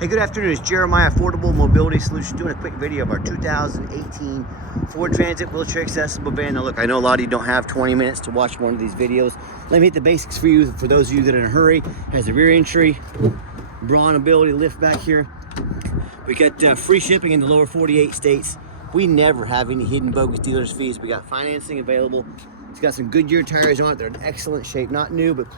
Hey, good afternoon. It's Jeremiah, Affordable Mobility Solutions, doing a quick video of our 2018 Ford Transit wheelchair accessible van. Now look, I know a lot of you don't have 20 minutes to watch one of these videos. Let me hit the basics for you. For those of you that are in a hurry, has a rear entry, brawn ability lift back here. We got free shipping in the lower 48 states. We never have any hidden bogus dealer's fees. We got financing available. It's got some Goodyear tires on it. They're in excellent shape. Not new, but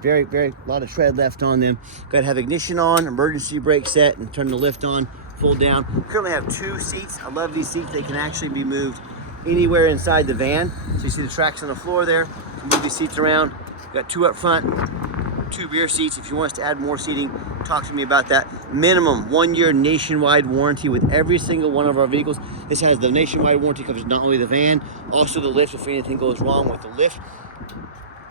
very a lot of tread left on them. Got to have ignition on, emergency brake set, and turn the lift on, full down. Currently have 2 seats. I love these seats. They can actually be moved anywhere inside the van. So you see the tracks on the floor there. Move these seats around. Got 2 up front, 2 rear seats. If you want us to add more seating, talk to me about that. Minimum 1-year nationwide warranty with every single one of our vehicles. This has the nationwide warranty, covers not only the van, also the lift if anything goes wrong with the lift.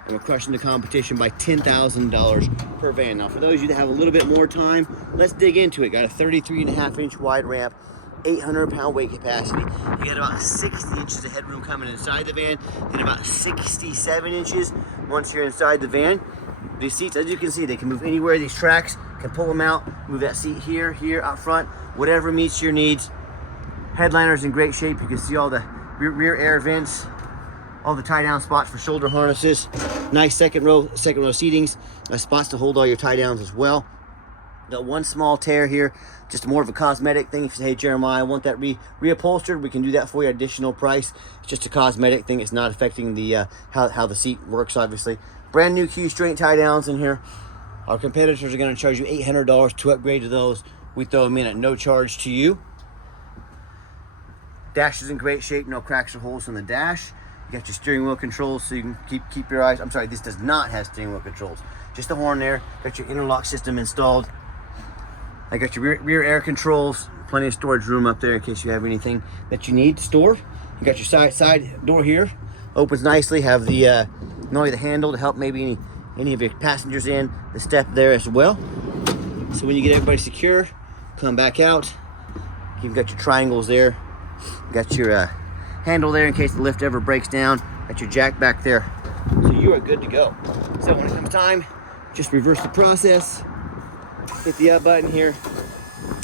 And we're crushing the competition by $10,000 per van. Now, for those of you that have a little bit more time, let's dig into it. Got a 33.5-inch wide ramp, 800-pound weight capacity. You got about 60 inches of headroom coming inside the van, then about 67 inches once you're inside the van. These seats, as you can see, they can move anywhere. These tracks can pull them out, move that seat here, out front, whatever meets your needs. Headliner's in great shape. You can see all the rear air vents, all the tie down spots for shoulder harnesses. Nice second row seatings. Spots to hold all your tie downs as well. Got one small tear here, just more of a cosmetic thing. If you say, hey Jeremiah, I want that reupholstered, we can do that for you, additional price. It's just a cosmetic thing. It's not affecting the how the seat works, obviously. Brand new key straight tie downs in here. Our competitors are going to charge you $800 to upgrade to those. We throw them in at no charge to you. Dash is in great shape, no cracks or holes in the dash. You got your steering wheel controls so you can keep your eyes. I'm sorry, this does not have steering wheel controls. Just the horn there. Got your interlock system installed. I got your rear air controls. Plenty of storage room up there in case you have anything that you need to store. You got your side door here. Opens nicely. Have the not only the handle to help maybe any of your passengers in. The step there as well. So when you get everybody secure, come back out. You've got your triangles there. You got your handle there in case the lift ever breaks down. Got your jack back there, so you are good to go. So when it comes time, just reverse the process, hit the up button here.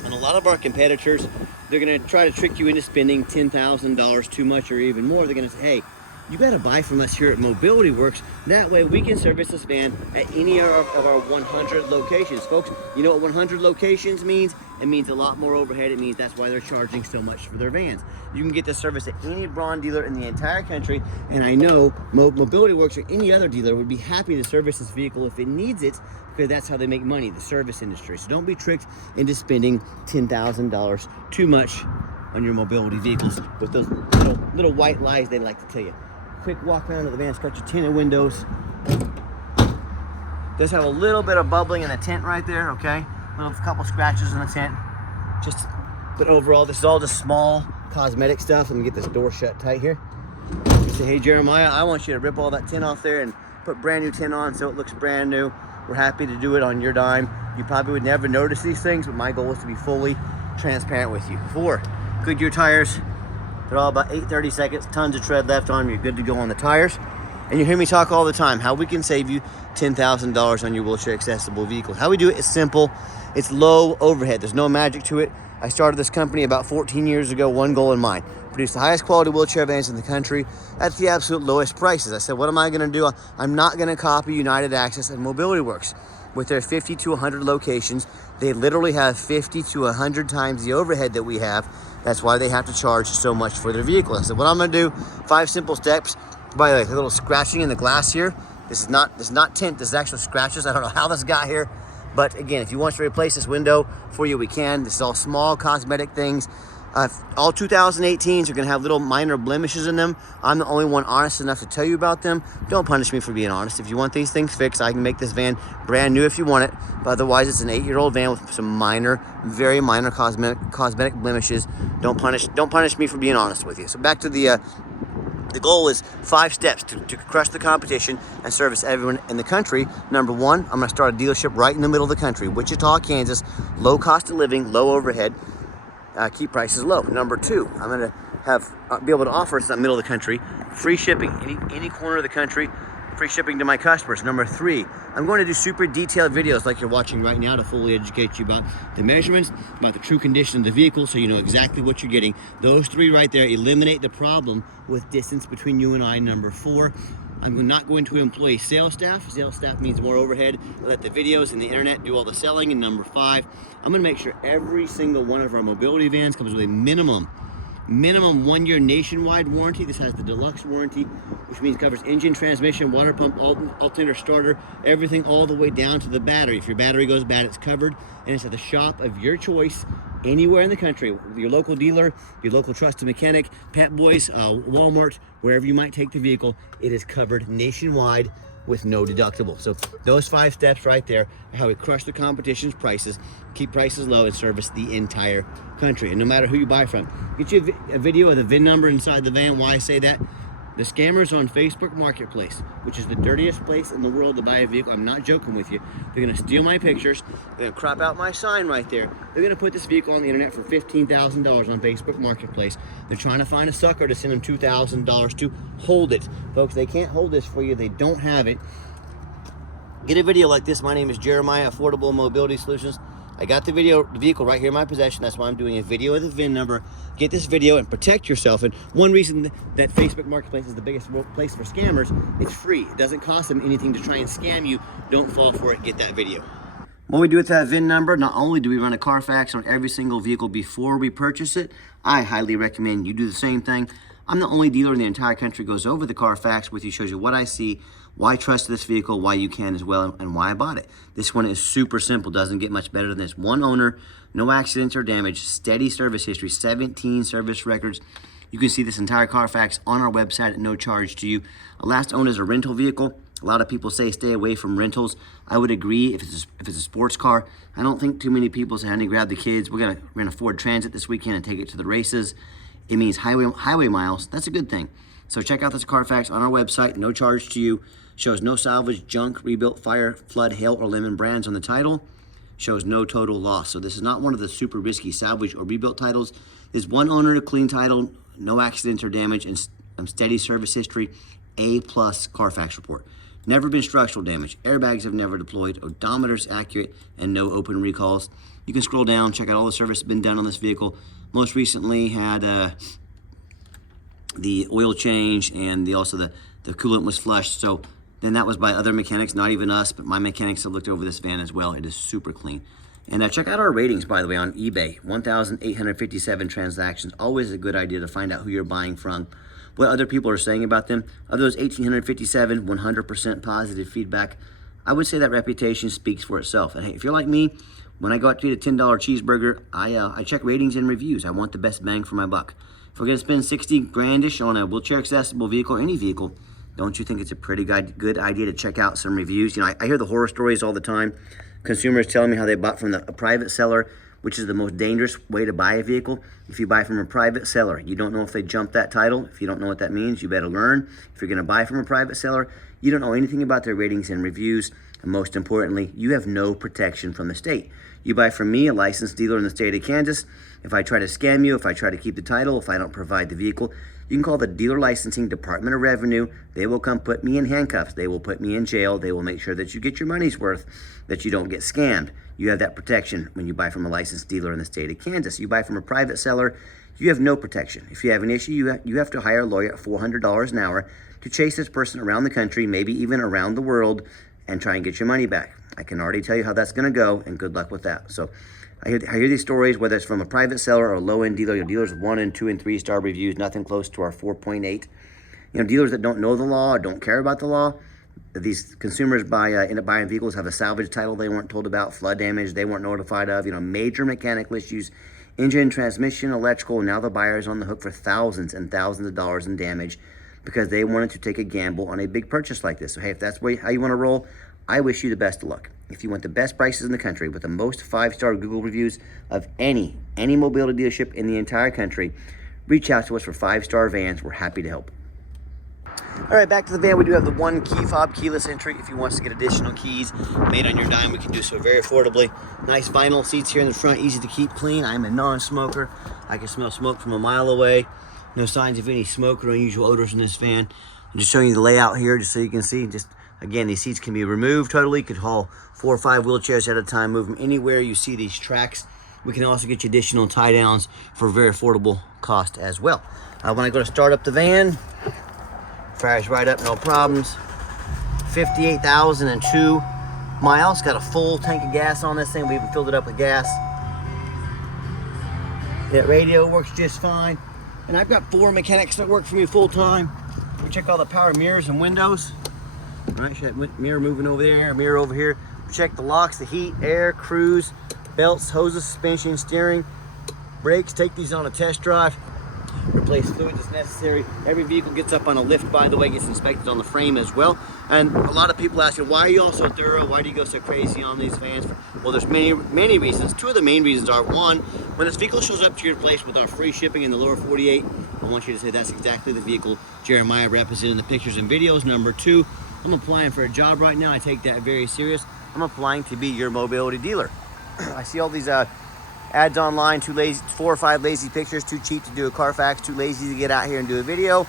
And a lot of our competitors, they're gonna try to trick you into spending $10,000 too much or even more. They're gonna say, hey, you gotta buy from us here at Mobility Works. That way we can service this van at any of our 100 locations. Folks, you know what 100 locations means? It means a lot more overhead. It means that's why they're charging so much for their vans. You can get this service at any Braun dealer in the entire country, and I know Mobility Works or any other dealer would be happy to service this vehicle if it needs it, because that's how they make money, the service industry. So don't be tricked into spending $10,000 too much on your mobility vehicles with those little white lies they like to tell you. Quick walk around to the van. It's got your tinted windows. Does have a little bit of bubbling in the tent right there, okay? A couple scratches in the tent. But overall, this is all just small cosmetic stuff. Let me get this door shut tight here. You say, hey Jeremiah, I want you to rip all that tint off there and put brand new tint on so it looks brand new. We're happy to do it on your dime. You probably would never notice these things, but my goal is to be fully transparent with you. 4 Goodyear tires. They're all about 830 seconds, tons of tread left on them. You're good to go on the tires. And you hear me talk all the time, how we can save you $10,000 on your wheelchair accessible vehicle. How we do it is simple. It's low overhead. There's no magic to it. I started this company about 14 years ago, one goal in mind: produce the highest quality wheelchair vans in the country at the absolute lowest prices. I said, what am I gonna do? I'm not gonna copy United Access and Mobility Works. With their 50 to 100 locations, they literally have 50 to 100 times the overhead that we have. That's why they have to charge so much for their vehicle. I said, what I'm gonna do, 5 simple steps. By the way, a little scratching in the glass here. This is not tint, this is actual scratches. I don't know how this got here. But again, if you want us to replace this window for you, we can. This is all small cosmetic things. All 2018s are gonna have little minor blemishes in them. I'm the only one honest enough to tell you about them. Don't punish me for being honest. If you want these things fixed, I can make this van brand new if you want it. But otherwise, it's an 8-year-old van with some minor, very minor cosmetic blemishes. Don't punish me for being honest with you. So back to the goal is 5 steps to crush the competition and service everyone in the country. Number 1, I'm gonna start a dealership right in the middle of the country. Wichita, Kansas, low cost of living, low overhead. Keep prices low. Number 2, I'm gonna be able to offer us in the middle of the country, free shipping, any corner of the country, free shipping to my customers. Number 3, I'm going to do super detailed videos like you're watching right now to fully educate you about the measurements, about the true condition of the vehicle, so you know exactly what you're getting. Those 3 right there eliminate the problem with distance between you and I. Number 4, I'm not going to employ sales staff. Sales staff means more overhead. I let the videos and the internet do all the selling. And number 5, I'm going to make sure every single one of our mobility vans comes with a minimum 1-year nationwide warranty. This has the deluxe warranty, which means covers engine, transmission, water pump, alternator, starter, everything all the way down to the battery. If your battery goes bad, it's covered, and it's at the shop of your choice anywhere in the country. Your local dealer, your local trusted mechanic, Pet Boys, Walmart, wherever you might take the vehicle, it is covered nationwide with no deductible. So those 5 steps right there are how we crush the competition's prices, keep prices low, and service the entire country. And no matter who you buy from, get you a video of the VIN number inside the van. Why I say that? The scammers on Facebook Marketplace, which is the dirtiest place in the world to buy a vehicle. I'm not joking with you. They're gonna steal my pictures. They're gonna crop out my sign right there. They're gonna put this vehicle on the internet for $15,000 on Facebook Marketplace. They're trying to find a sucker to send them $2,000 to hold it. Folks, they can't hold this for you. They don't have it. Get a video like this. My name is Jeremiah, Affordable Mobility Solutions. I got the vehicle right here in my possession. That's why I'm doing a video of the VIN number. Get this video and protect yourself. And one reason that Facebook Marketplace is the biggest place for scammers, it's free. It doesn't cost them anything to try and scam you. Don't fall for it. Get that video. What we do with that VIN number, not only do we run a Carfax on every single vehicle before we purchase it, I highly recommend you do the same thing. I'm the only dealer in the entire country goes over the Carfax with you, shows you what I see, why I trust this vehicle, why you can as well, and why I bought it. This one is super simple, doesn't get much better than this. 1 owner, no accidents or damage, steady service history, 17 service records. You can see this entire Carfax on our website at no charge to you. Last owned is a rental vehicle. A lot of people say stay away from rentals. I would agree if it's a sports car. I don't think too many people say, honey, grab the kids. We're gonna Ford Transit this weekend and take it to the races. It means highway miles. That's a good thing. So check out this Carfax on our website, no charge to you. Shows no salvage, junk, rebuilt, fire, flood, hail, or lemon brands on the title. Shows no total loss. So this is not one of the super risky salvage or rebuilt titles. There's 1 owner, a clean title, no accidents or damage, and steady service history, A+ Carfax report. Never been structural damage. Airbags have never deployed. Odometer's accurate and no open recalls. You can scroll down, check out all the service that's been done on this vehicle. Most recently had the oil change, and also the coolant was flushed. So then that was by other mechanics, not even us, but my mechanics have looked over this van as well. It is super clean. And check out our ratings, by the way, on eBay. 1,857 transactions. Always a good idea to find out who you're buying from, what other people are saying about them. Of those 1,857, 100% positive feedback. I would say that reputation speaks for itself. And hey, if you're like me, when I go out to eat a $10 cheeseburger, I check ratings and reviews. I want the best bang for my buck. If we're gonna spend 60 grand-ish on a wheelchair accessible vehicle or any vehicle, don't you think it's a pretty good idea to check out some reviews? You know, I hear the horror stories all the time. Consumers telling me how they bought from a private seller, which is the most dangerous way to buy a vehicle. If you buy from a private seller, you don't know if they jumped that title. If you don't know what that means, you better learn. If you're gonna buy from a private seller, you don't know anything about their ratings and reviews. And most importantly, you have no protection from the state. You buy from me, a licensed dealer in the state of Kansas. If I try to scam you, if I try to keep the title, if I don't provide the vehicle, you can call the Dealer Licensing Department of Revenue. They will come put me in handcuffs. They will put me in jail. They will make sure that you get your money's worth, that you don't get scammed. You have that protection when you buy from a licensed dealer in the state of Kansas. You buy from a private seller, you have no protection. If you have an issue, you have to hire a lawyer at $400 an hour to chase this person around the country, maybe even around the world, and try and get your money back. I can already tell you how that's gonna go, and good luck with that. So I hear these stories, whether it's from a private seller or a low-end dealer. Your dealers with 1 and 2 and 3 star reviews, nothing close to our 4.8. You know, dealers that don't know the law or don't care about the law, these consumers end up buying vehicles, have a salvage title they weren't told about, flood damage they weren't notified of, you know, major mechanical issues, engine, transmission, electrical. Now the buyer is on the hook for thousands and thousands of dollars in damage because they wanted to take a gamble on a big purchase like this. So hey, if that's how you want to roll, I wish you the best of luck. If you want the best prices in the country with the most 5-star Google reviews of any mobility dealership in the entire country, reach out to us for 5-star vans. We're happy to help. All right, back to the van. We do have the 1 key fob keyless entry. If you want us to get additional keys made on your dime, we can do so very affordably. Nice vinyl seats here in the front, easy to keep clean. I'm a non-smoker. I can smell smoke from a mile away. No signs of any smoke or unusual odors in this van. I'm just showing you the layout here, just so you can see. Just again, these seats can be removed totally. You could haul 4 or 5 wheelchairs at a time, move them anywhere you see these tracks. We can also get you additional tie downs for a very affordable cost as well. When I go to start up the van, fires right up, no problems. 58,002 miles. Got a full tank of gas on this thing. We even filled it up with gas. That radio works just fine. And I've got 4 mechanics that work for me full time. We check all the power mirrors and windows. All right, that mirror moving over there, mirror over here. Check the locks, the heat, air, cruise, belts, hoses, suspension, steering, brakes. Take these on a test drive. Replace fluids as necessary. Every vehicle gets up on a lift, by the way, gets inspected on the frame as well. And a lot of people ask you, why are you all so thorough? Why do you go so crazy on these vans? Well, there's many reasons. 2 of the main reasons are, 1, when this vehicle shows up to your place with our free shipping in the lower 48, I want you to say that's exactly the vehicle Jeremiah represented in the pictures and videos. Number 2, I'm applying for a job right now. I take that very serious. I'm applying to be your mobility dealer. I see all these ads online, 4 or 5 lazy pictures, too cheap to do a Carfax, too lazy to get out here and do a video.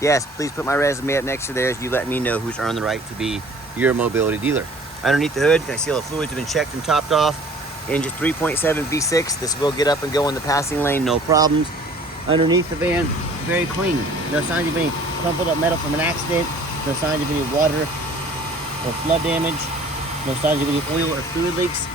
Yes, please put my resume up next to theirs. You let me know who's earned the right to be your mobility dealer. Underneath the hood, I see all the fluids have been checked and topped off. Engine 3.7 V6. This will get up and go in the passing lane, no problems. Underneath the van, very clean. No signs of any crumpled up metal from an accident. No signs of any water or flood damage. No signs of any oil or fluid leaks.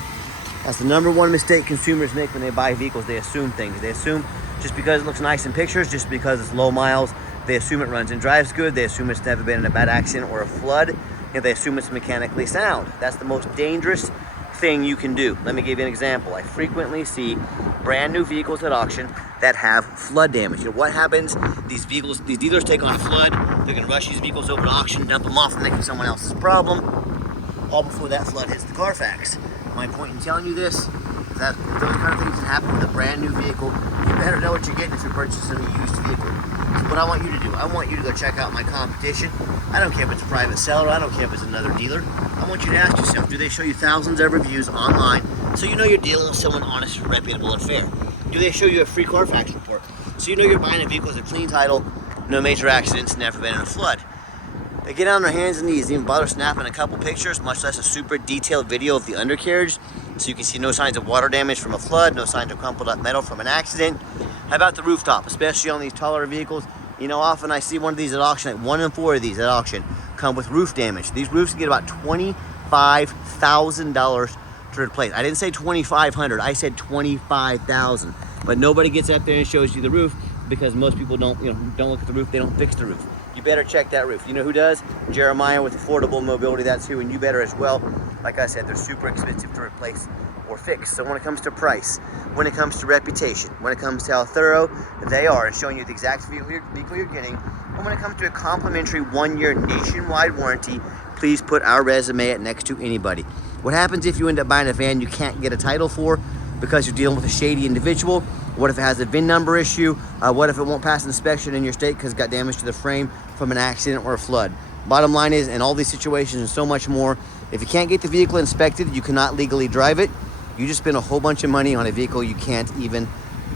That's the #1 mistake consumers make when they buy vehicles. They assume things. They assume just because it looks nice in pictures, just because it's low miles, they assume it runs and drives good. They assume it's never been in a bad accident or a flood. And they assume it's mechanically sound. That's the most dangerous thing you can do. Let me give you an example. I frequently see brand new vehicles at auction that have flood damage. You know what happens? These dealers take on a flood. They're gonna rush these vehicles over to auction, dump them off, and make it someone else's problem, all before that flood hits the Carfax. My point in telling you this is that those kind of things that happen with a brand new vehicle, you better know what you're getting if you're purchasing a used vehicle. So what I want you to do, I want you to go check out my competition. I don't care if it's a private seller, I don't care if it's another dealer. I want you to ask yourself, do they show you thousands of reviews online so you know you're dealing with someone honest, reputable, and fair? Do they show you a free Carfax report so you know you're buying a vehicle with a clean title, no major accidents, never been in a flood? They get on their hands and knees, even bother snapping a couple pictures, much less a super detailed video of the undercarriage, so you can see no signs of water damage from a flood, no signs of crumpled up metal from an accident. How about the rooftop, especially on these taller vehicles? You know, often I see one of these at auction, like 1 in 4 of these at auction come with roof damage. These roofs get about $25,000 to replace. I didn't say $2,500, I said $25,000. But nobody gets up there and shows you the roof because most people don't look at the roof, they don't fix the roof. You better check that roof. You know who does? Jeremiah with Affordable Mobility, that's who, and you better as well. Like I said, they're super expensive to replace or fix. So when it comes to price, when it comes to reputation, when it comes to how thorough they are in showing you the exact vehicle you're getting, and when it comes to a complimentary 1-year nationwide warranty, please put our resume at next to anybody. What happens if you end up buying a van you can't get a title for because you're dealing with a shady individual? What if it has a VIN number issue? What if it won't pass inspection in your state because it got damage to the frame from an accident or a flood? Bottom line is, in all these situations and so much more, if you can't get the vehicle inspected, you cannot legally drive it. You just spend a whole bunch of money on a vehicle you can't even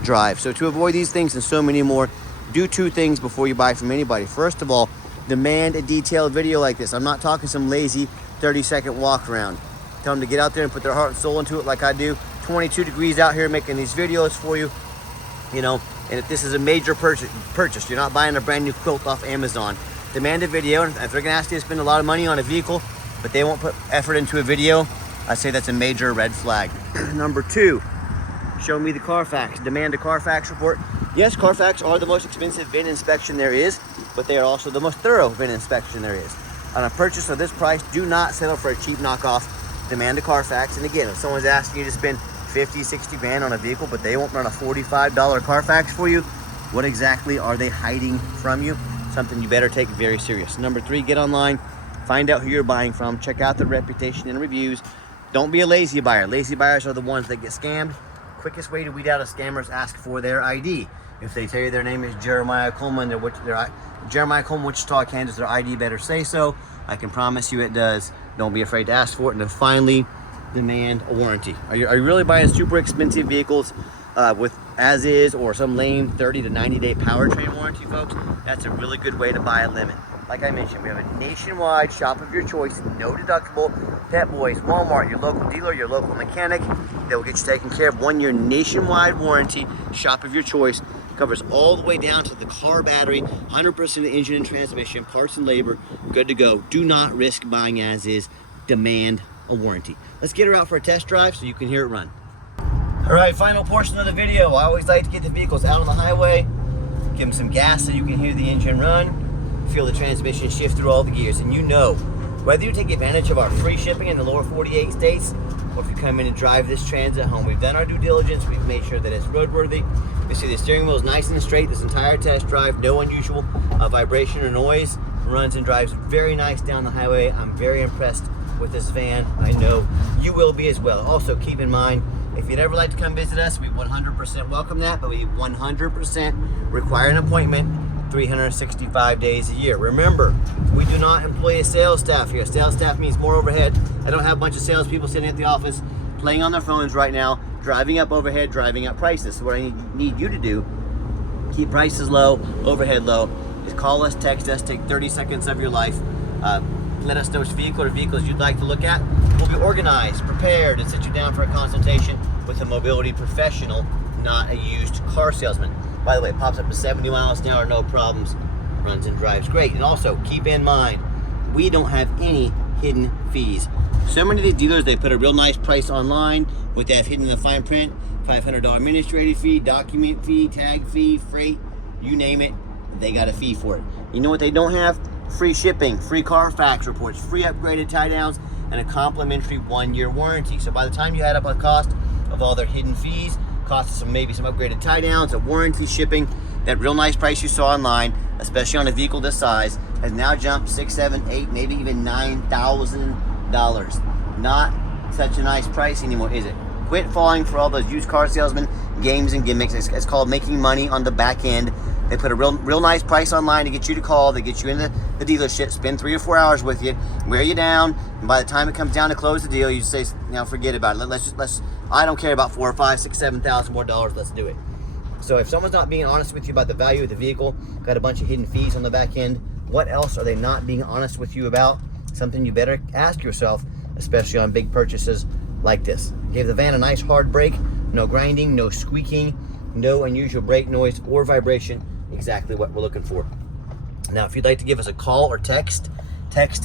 drive. So to avoid these things and so many more, do 2 things before you buy from anybody. First of all, demand a detailed video like this. I'm not talking some lazy 30-second walk around. Tell them to get out there and put their heart and soul into it like I do. 22 degrees out here making these videos for you. You know, and if this is a major purchase, you're not buying a brand new quilt off Amazon, demand a video. And if they're gonna ask you to spend a lot of money on a vehicle, but they won't put effort into a video, I say that's a major red flag. Number 2, show me the Carfax. Demand a Carfax report. Yes, Carfax are the most expensive VIN inspection there is, but they are also the most thorough VIN inspection there is. On a purchase of this price, do not settle for a cheap knockoff. Demand a Carfax. And again, if someone's asking you to spend 50, 60 grand on a vehicle, but they won't run a $45 Carfax for you, what exactly are they hiding from you? Something you better take very serious. Number 3, get online, find out who you're buying from, check out the reputation and reviews. Don't be a lazy buyer. Lazy buyers are the ones that get scammed. Quickest way to weed out a scammer is ask for their ID. If they tell you their name is Jeremiah Coleman, Jeremiah Coleman, Wichita, Kansas, their ID better say so. I can promise you it does. Don't be afraid to ask for it. And then finally, demand a warranty. Are you really buying super expensive vehicles with as is or some lame 30 to 90 day powertrain warranty, folks? That's a really good way to buy a limit. Like I mentioned, we have a nationwide shop of your choice, no deductible. Pet Boys, Walmart, your local dealer, your local mechanic, they will get you taken care of. 1 year nationwide warranty, shop of your choice. Covers all the way down to the car battery, 100% of the engine and transmission, parts and labor, good to go. Do not risk buying as is, demand a warranty. Let's get her out for a test drive so you can hear it run. All right, final portion of the video. I always like to get the vehicles out on the highway, give them some gas so you can hear the engine run, feel the transmission shift through all the gears. And you know, whether you take advantage of our free shipping in the lower 48 states, or if you come in and drive this Transit home, we've done our due diligence, we've made sure that it's roadworthy. You see the steering wheel is nice and straight this entire test drive, no unusual vibration or noise, runs and drives very nice down the highway. I'm very impressed with this van. I know you will be as well. Also keep in mind, if you'd ever like to come visit us, we 100% welcome that, but we 100% require an appointment 365 days a year. Remember, we do not employ a sales staff here. Sales staff means more overhead. I don't have a bunch of salespeople sitting at the office playing on their phones right now, driving up overhead, driving up prices. So what I need you to do, keep prices low, overhead low, is call us, text us, take 30 seconds of your life. Let us know which vehicle or vehicles you'd like to look at. We'll be organized, prepared, and sit you down for a consultation with a mobility professional, not a used car salesman. By the way, it pops up to 70 miles an hour, no problems, runs and drives great. And also, keep in mind, we don't have any hidden fees. So many of these dealers, they put a real nice price online with that hidden in the fine print, $500 administrative fee, document fee, tag fee, freight, you name it, they got a fee for it. You know what they don't have? Free shipping, free Carfax reports, free upgraded tie downs, and a complimentary 1 year warranty. So by the time you add up the cost of all their hidden fees, costs of maybe some upgraded tie downs, a warranty, shipping, that real nice price you saw online, especially on a vehicle this size, has now jumped $6, $7, $8, maybe even $9,000. Not such a nice price anymore, is it? Quit falling for all those used car salesmen games and gimmicks. It's called making money on the back end. They put a real nice price online to get you to call. They get you in the dealership, spend 3 or 4 hours with you, wear you down, and by the time it comes down to close the deal, you say, now forget about it. Let's I don't care about 4 or 5, 6, 7,000 more dollars. Let's do it. So if someone's not being honest with you about the value of the vehicle, got a bunch of hidden fees on the back end, what else are they not being honest with you about? Something you better ask yourself, especially on big purchases like this. Gave the van a nice hard brake, no grinding, no squeaking, no unusual brake noise or vibration. Exactly what we're looking for. Now, if you'd like to give us a call or text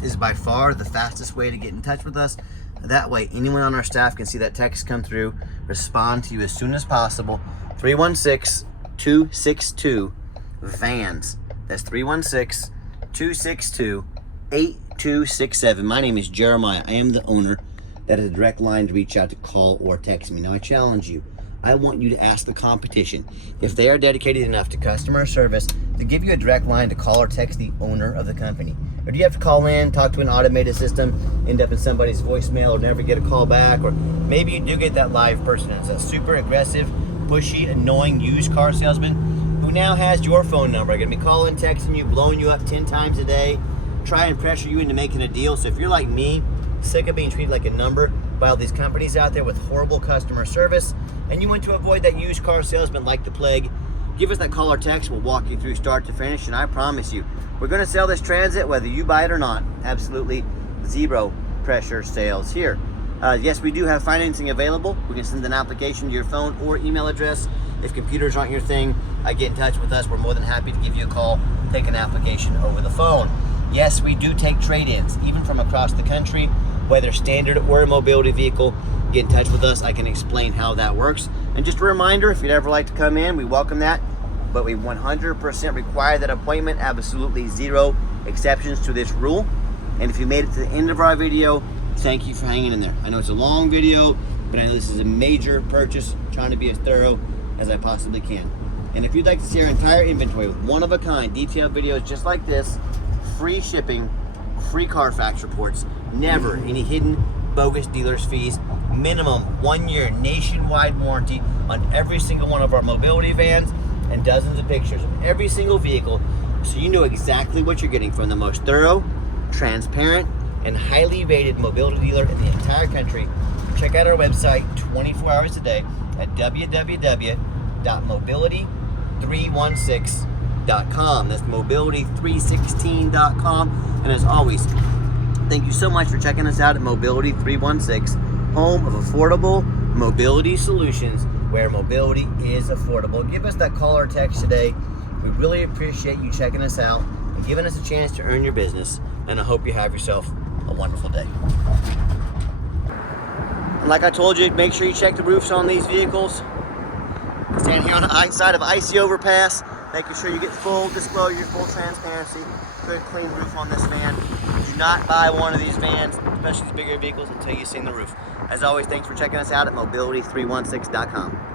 is by far the fastest way to get in touch with us. That way, anyone on our staff can see that text come through, respond to you as soon as possible. 316-262-VANS. That's 316-262-8267. My name is Jeremiah. I am the owner. That is a direct line to reach out to call or text me. Now, I challenge you. I want you to ask the competition if they are dedicated enough to customer service to give you a direct line to call or text the owner of the company. Or do you have to call in, talk to an automated system, end up in somebody's voicemail, or never get a call back? Or maybe you do get that live person. It's a super aggressive, pushy, annoying used car salesman who now has your phone number. Going to be calling, texting you, blowing you up 10 times a day, try and pressure you into making a deal. So if you're like me, sick of being treated like a number by all these companies out there with horrible customer service, and you want to avoid that used car salesman like the plague, give us that call or text. We'll walk you through start to finish, and I promise you, we're going to sell this Transit whether you buy it or not. Absolutely zero pressure sales here. Yes, we do have financing available. We can send an application to your phone or email address. If computers aren't your thing, get in touch with us. We're more than happy to give you a call, take an application over the phone. Yes, we do take trade-ins, even from across the country, whether standard or a mobility vehicle. Get in touch with us. I can explain how that works. And just a reminder, if you'd ever like to come in, we welcome that, but we 100% require that appointment. Absolutely zero exceptions to this rule. And if you made it to the end of our video, thank you for hanging in there. I know it's a long video, but I know this is a major purchase, trying to be as thorough as I possibly can. And if you'd like to see our entire inventory with one-of-a-kind detailed videos just like this, free shipping, free Carfax reports, never any hidden bogus dealers fees, minimum 1 year nationwide warranty on every single one of our mobility vans, and dozens of pictures of every single vehicle, so you know exactly what you're getting from the most thorough, transparent, and highly rated mobility dealer in the entire country. Check out our website 24 hours a day at www.mobility316.com. mobility316.com. That's mobility316.com. And as always, thank you so much for checking us out at Mobility 316, home of affordable mobility solutions where mobility is affordable. Give us that call or text today. We really appreciate you checking us out and giving us a chance to earn your business. And I hope you have yourself a wonderful day. And like I told you, make sure you check the roofs on these vehicles. Stand here on the side of icy overpass, making sure you get full disclosure, full transparency, good clean roof on this van. Do not buy one of these vans, especially these bigger vehicles, until you've seen the roof. As always, thanks for checking us out at mobility316.com.